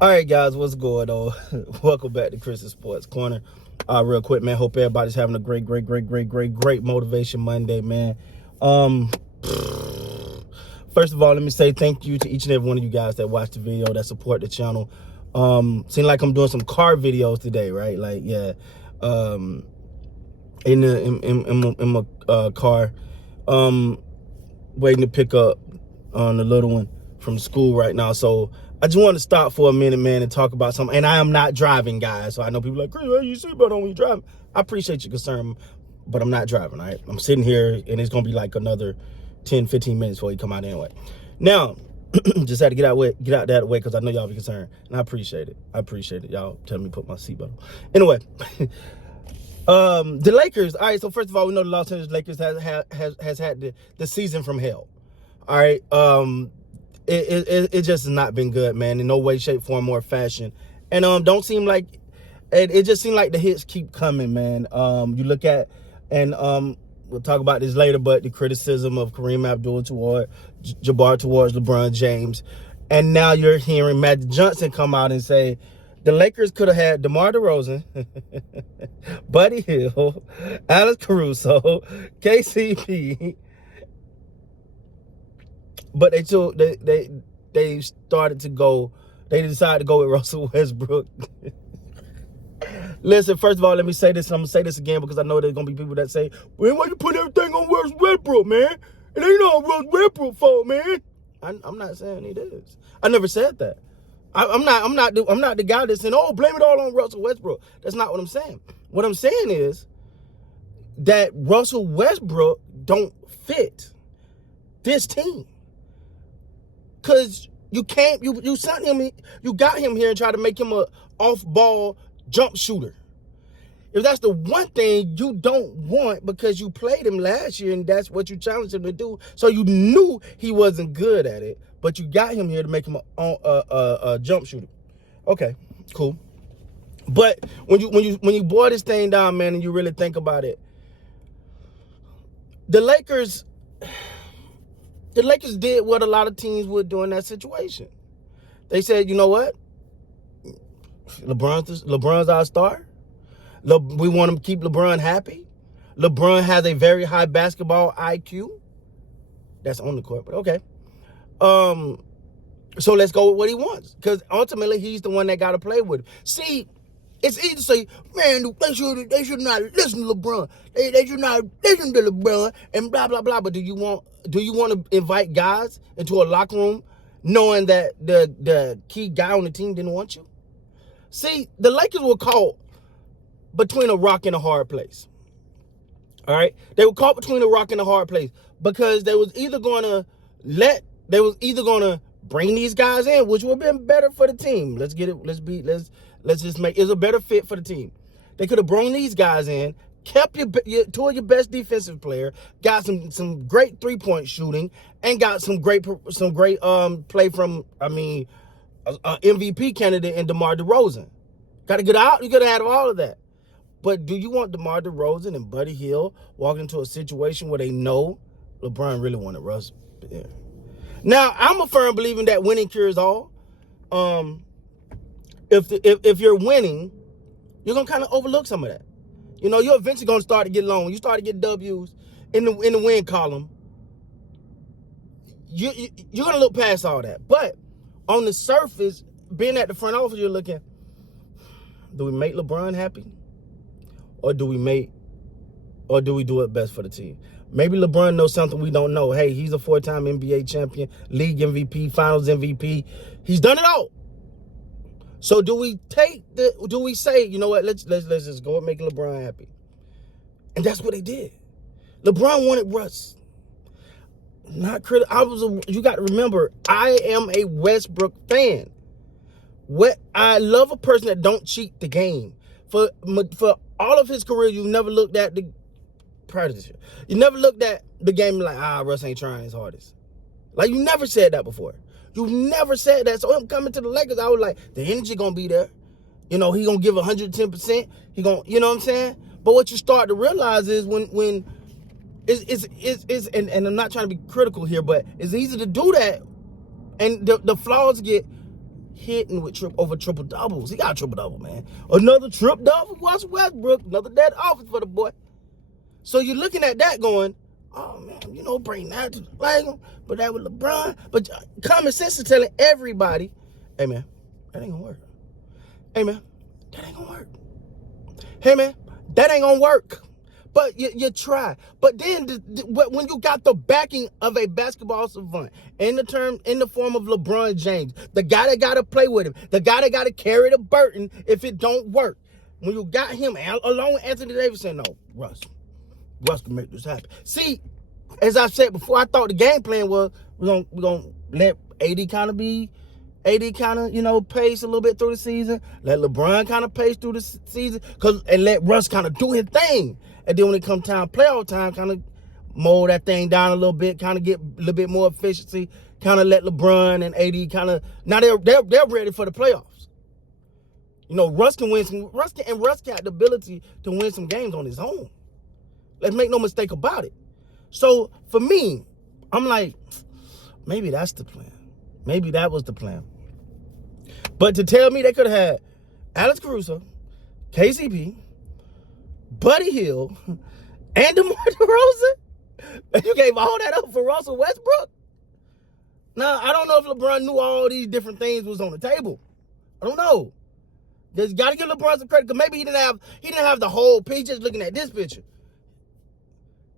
All right, guys, what's going on? Welcome back to Chris's Sports Corner. Real quick, man. Hope everybody's having a great motivation Monday, man. First of all, let me say thank you to each and every one of you guys that watch the video, that support the channel. Seems like I'm doing some car videos today, right? Like, yeah. In my car, waiting to pick up the little one from school right now. So I just want to stop for a minute, man, and talk about something. And I am not driving, guys. So I know people are like, Chris, you seatbelt on when you driving. I appreciate your concern, but I'm not driving, all right? I'm sitting here, and it's going to be like another 10, 15 minutes before you come out anyway. Now, just had to get out that way because I know y'all be concerned. And I appreciate it. Y'all telling me to put my seatbelt on. Anyway, the Lakers. All right, so first of all, we know the Los Angeles Lakers has had the season from hell. All right, it just has not been good, man, in no way, shape, form, or fashion. And don't seem like it just seemed like the hits keep coming, man. You look at, and we'll talk about this later, but the criticism of Kareem Abdul-Jabbar towards LeBron James, and now you're hearing Magic Johnson come out and say the Lakers could have had DeMar DeRozan, Buddy Hield, Alex Caruso, KCP. But they decided to go with Russell Westbrook. Listen, first of all, let me say this, and I'm going to say this again because I know there's going to be people that say, well, why you put everything on Westbrook, man? It ain't all Westbrook fault, man. I'm not saying it is. I never said that. I'm not the guy that's saying, oh, blame it all on Russell Westbrook. That's not what I'm saying. What I'm saying is that Russell Westbrook don't fit this team. Because you can't, you sent him, you got him here and tried to make him a off-ball jump shooter. If that's the one thing you don't want, because you played him last year and that's what you challenged him to do, so you knew he wasn't good at it, but you got him here to make him a jump shooter. Okay, cool. But when you boil this thing down, man, and you really think about it, the Lakers did what a lot of teams would do in that situation. They said, you know what? LeBron's our star. We want to keep LeBron happy. LeBron has a very high basketball IQ. That's on the court, but okay. So let's go with what he wants, because ultimately he's the one that got to play with him. See, it's easy to say, man, they should not listen to LeBron. They should not listen to LeBron and blah, blah, blah. But do you want to invite guys into a locker room knowing that the key guy on the team didn't want you? See, the Lakers were caught between a rock and a hard place. All right? They were caught between a rock and a hard place because they was either going to bring these guys in, which would have been better for the team. Let's just make it a better fit for the team. They could have brought these guys in, kept two of your best defensive player, got some great 3-point shooting, and got some great play from MVP candidate in DeMar DeRozan. Got to get out. You got to have all of that. But do you want DeMar DeRozan and Buddy Hield walking into a situation where they know LeBron really wanted Russ? Yeah. Now, I'm a firm believer that winning cures all. If you're winning, you're gonna kind of overlook some of that. You know, you're eventually gonna start to get low. When you start to get W's in the win column, you're gonna look past all that. But on the surface, being at the front office, you're looking, do we make LeBron happy? Or do we do it best for the team? Maybe LeBron knows something we don't know. Hey, he's a 4-time NBA champion, league MVP, finals MVP. He's done it all. So do we say, you know what, let's just go and make LeBron happy? And that's what they did. LeBron wanted Russ. Not critical. You got to remember, I am a Westbrook fan. I love a person that don't cheat the game. For all of his career, you never looked at you never looked at the game like, Russ ain't trying his hardest. Like, you never said that before. You never said that. So him coming to the Lakers, I was like, the energy gonna be there. You know, he gonna give 110%. He gonna, you know what I'm saying? But what you start to realize is when and I'm not trying to be critical here, but it's easy to do that, and the flaws get hitting with over triple doubles. He got a triple double, man. Another triple double. Watch Westbrook. Another dead office for the boy. So you're looking at that going, oh man, bring that to the flag, but that with LeBron. But common sense is telling everybody, hey man, that ain't gonna work. Hey man, that ain't gonna work. Hey man, that ain't gonna work. But you try. But then when you got the backing of a basketball savant in the form of LeBron James, the guy that got to play with him, the guy that got to carry the burden if it don't work. When you got him along with Anthony Davis saying, no, Russ can make this happen. See, as I said before, I thought the game plan was we're gonna let AD kind of pace a little bit through the season. Let LeBron kind of pace through the season, and let Russ kind of do his thing. And then when it comes playoff time, kind of mold that thing down a little bit, kind of get a little bit more efficiency, kind of let LeBron and AD now they're ready for the playoffs. Russ can win some. Russ got the ability to win some games on his own. Let's make no mistake about it. So for me, I'm like, maybe that's the plan. Maybe that was the plan. But to tell me they could have had Alex Caruso, KCP, Buddy Hield, and DeMar DeRozan, and you gave all that up for Russell Westbrook? Now, I don't know if LeBron knew all these different things was on the table. I don't know. Just got to give LeBron some credit, because maybe he didn't have the whole picture. Just looking at this picture.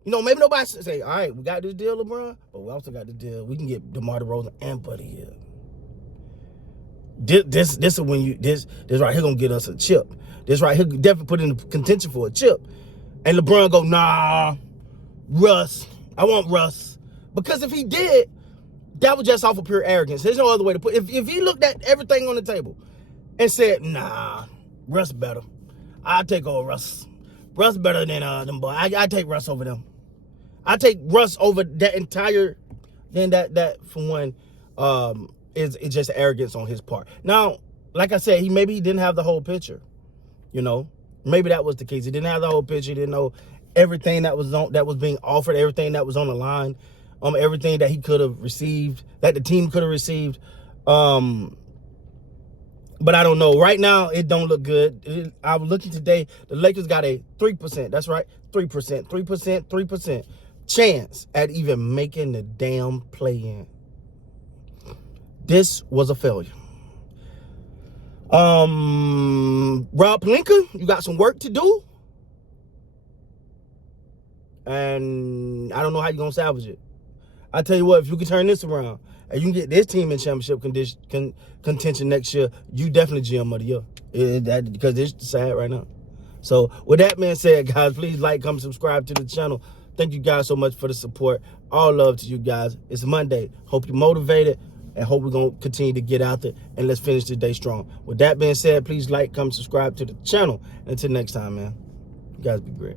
Maybe nobody should say, all right, we got this deal, LeBron, but we also got the deal. We can get DeMar DeRozan and Buddy Hield. This is when this right here gonna get us a chip. This right here definitely put in contention for a chip. And LeBron go, nah, Russ. I want Russ. Because if he did, that was just off of pure arrogance. There's no other way to put it. If he looked at everything on the table and said, nah, Russ better. I'll take over Russ. Russ better than them boys. I take Russ over them. I take Russ over that entire. Then that for one is just arrogance on his part. Now, like I said, maybe he didn't have the whole picture. Maybe that was the case. He didn't have the whole picture. He didn't know everything that was being offered, everything that was on the line, everything that he could have received, that the team could have received. But I don't know. Right now, it don't look good. I was looking today. The Lakers got a 3%. That's right, 3% chance at even making the damn play-in. This was a failure. Rob Pelinka, you got some work to do. And I don't know how you're going to salvage it. I tell you what, if you can turn this around and you can get this team in championship contention next year, you definitely GM of the year. Because it's sad right now. So with that being said, guys, please like, comment, subscribe to the channel. Thank you guys so much for the support. All love to you guys. It's Monday. Hope you're motivated. And hope we're going to continue to get out there and let's finish the day strong. With that being said, please like, comment, subscribe to the channel. Until next time, man. You guys be great.